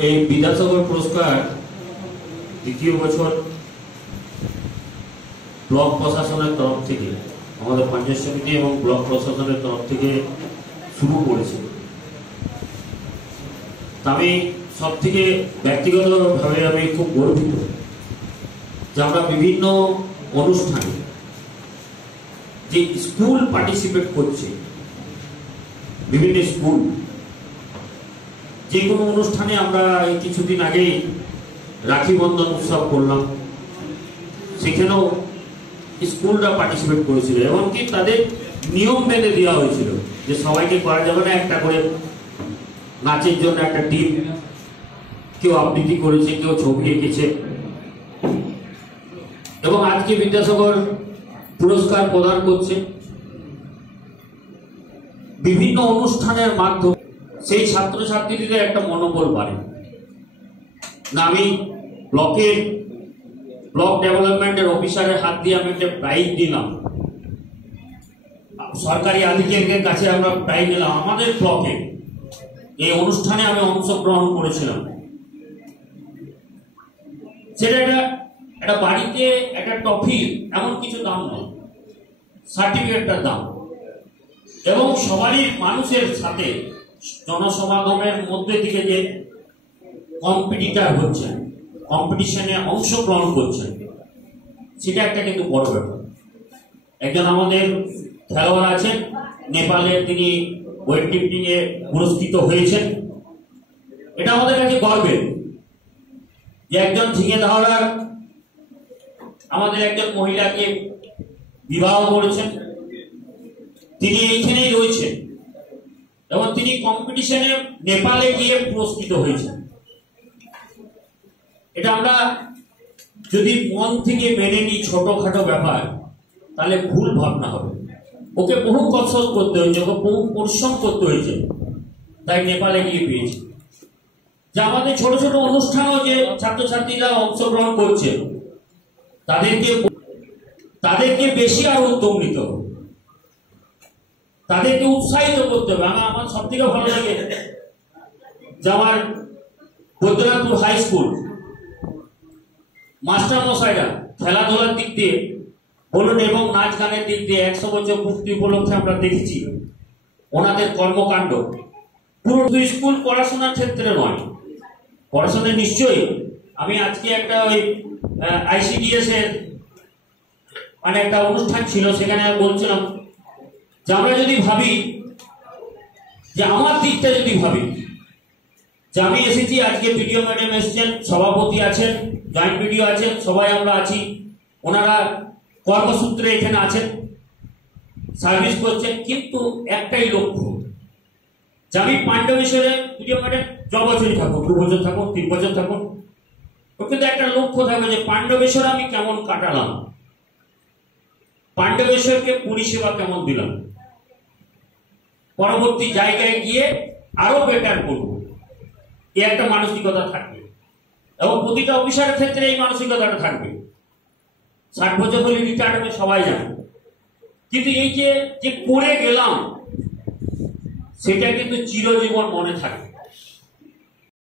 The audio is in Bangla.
এই বিদ্যাসাগর পুরস্কার দ্বিতীয় বছর ব্লক প্রশাসনের তরফ থেকে আমাদের পঞ্চায়েত সমিতি এবং ব্লক প্রশাসনের তরফ থেকে শুরু করেছে। আমি সব থেকে ব্যক্তিগতভাবে আমি খুব গর্বিত যে আমরা বিভিন্ন অনুষ্ঠানে যে স্কুল পার্টিসিপেট করছে, বিভিন্ন স্কুল যে কোনো অনুষ্ঠানে আমরা এই কিছুদিন আগেই রাখি বন্ধন উৎসব করলাম, সেখানেও স্কুলরা পার্টিসিপেট করেছিল এবং কি তাদের নিয়ম মেনে দেওয়া হয়েছিল যে সবাইকে করা যাবে না, একটা করে নাচের জন্য একটা টিম, কেউ আবৃত্তি করেছে, কেউ ছবি এঁকেছে। এবং আজকে বিদ্যাসাগর পুরস্কার প্রদান করছে বিভিন্ন অনুষ্ঠানের মাধ্যমে, সেই ছাত্রছাত্রীদের একটা মনোবল বাড়ে। না, আমি ব্লক ডেভেলপমেন্টের অফিসারের হাত দিয়ে আমি একটা প্রাইজ দিলাম, সরকারি আধিকারিকের কাছে আমরা প্রাইজ নিলাম, আমাদের ব্লকে এই অনুষ্ঠানে আমি অংশগ্রহণ করেছিলাম। সেটা একটা বাড়িতে একটা ট্রফি এমন কিছু দাম নয়, সার্টিফিকেটটার দাম। এবং সবারই মানুষের সাথে জনসমাগমের মধ্যে থেকে যে কম্পিটিটার হচ্ছে, কম্পিটিশনে অংশগ্রহণ করছেন, সেটা একটা কিন্তু বড় ব্যাপার। একজন আমাদের খেলোয়াড় আছেন নেপালের, তিনি ওয়েট লিফটিং এ পুরস্কৃত হয়েছেন। এটা আমাদের কাছে গর্বের যে একজন ঝিঙে ধাওড়ার আমাদের একজন মহিলাকে বিবাহ করেছেন, তিনি এইখানেই রয়েছেন এবং তিনি কম্পিটিশনে নেপালে গিয়ে পুরস্কৃত হয়েছেন। এটা আমরা যদি মন থেকে মেনে নিই ছোটখাটো ব্যাপার, তাহলে ভুল ভাবনা হবে। ওকে বহু কসরত করতে হয়েছে, ওকে বহু পরিশ্রম করতে হয়েছে, তাই নেপালে গিয়ে পেয়েছে। যে আমাদের ছোট ছোট অনুষ্ঠানও যে ছাত্রছাত্রীরা অংশগ্রহণ করছে, তাদেরকে বেশি আরো উদ্যোগ নিতে হবে, তাদেরকে উৎসাহিত করতে হবে। আমার সব থেকে ভালো লাগে যে আমার বৈদ্যনাথপুর হাই স্কুল মাস্টার মশাইরা খেলাধুলার দিক দিয়ে বলুন এবং নাচ গানের দিক দিয়ে 100 বছর পূর্তি উপলক্ষে আমরা দেখেছি ওনাদের কর্মকাণ্ড। পুরো স্কুল পড়াশোনার ক্ষেত্রে নয়, পড়াশোনা নিশ্চয়ই। আমি আজকে একটা ওই ICDS এর মানে একটা অনুষ্ঠান ছিল, সেখানে বলছিলাম যে আমরা যদি ভাবি, যে আমার দিকটা যদি ভাবি, যে আমি এসেছি, আজকে ভিডিও ম্যাডাম এসেছেন, সভাপতি আছেন, জয়েন্ট ভিডিও আছেন, সবাই আমরা আছি, ওনারা কর্মসূত্রে এখানে আছেন, সার্ভিস করছেন, কিন্তু একটাই লক্ষ্য যে আমি পাণ্ডবেশ্বরে ভিডিও ম্যাডাম বছরই থাকুক, 2 বছর থাকুক, 3 বছর থাকুক, ও কিন্তু একটা লক্ষ্য থাকবে যে পাণ্ডবেশ্বরে আমি কেমন কাটালাম, পাণ্ডবেশ্বরকে পরিষেবা কেমন দিলাম, পরবর্তী জায়গায় গিয়ে আরো বেটার করব, এই একটা মানসিকতা থাকবে। এবং প্রতিটা অফিসারের ক্ষেত্রে এই মানসিকতাটা থাকবে। 60 বছর হলে রিটায়ার্ড হবে, সবাই জানে, কিন্তু এই যে করে গেলাম, সেটা কিন্তু চিরজীবন মনে থাকবে।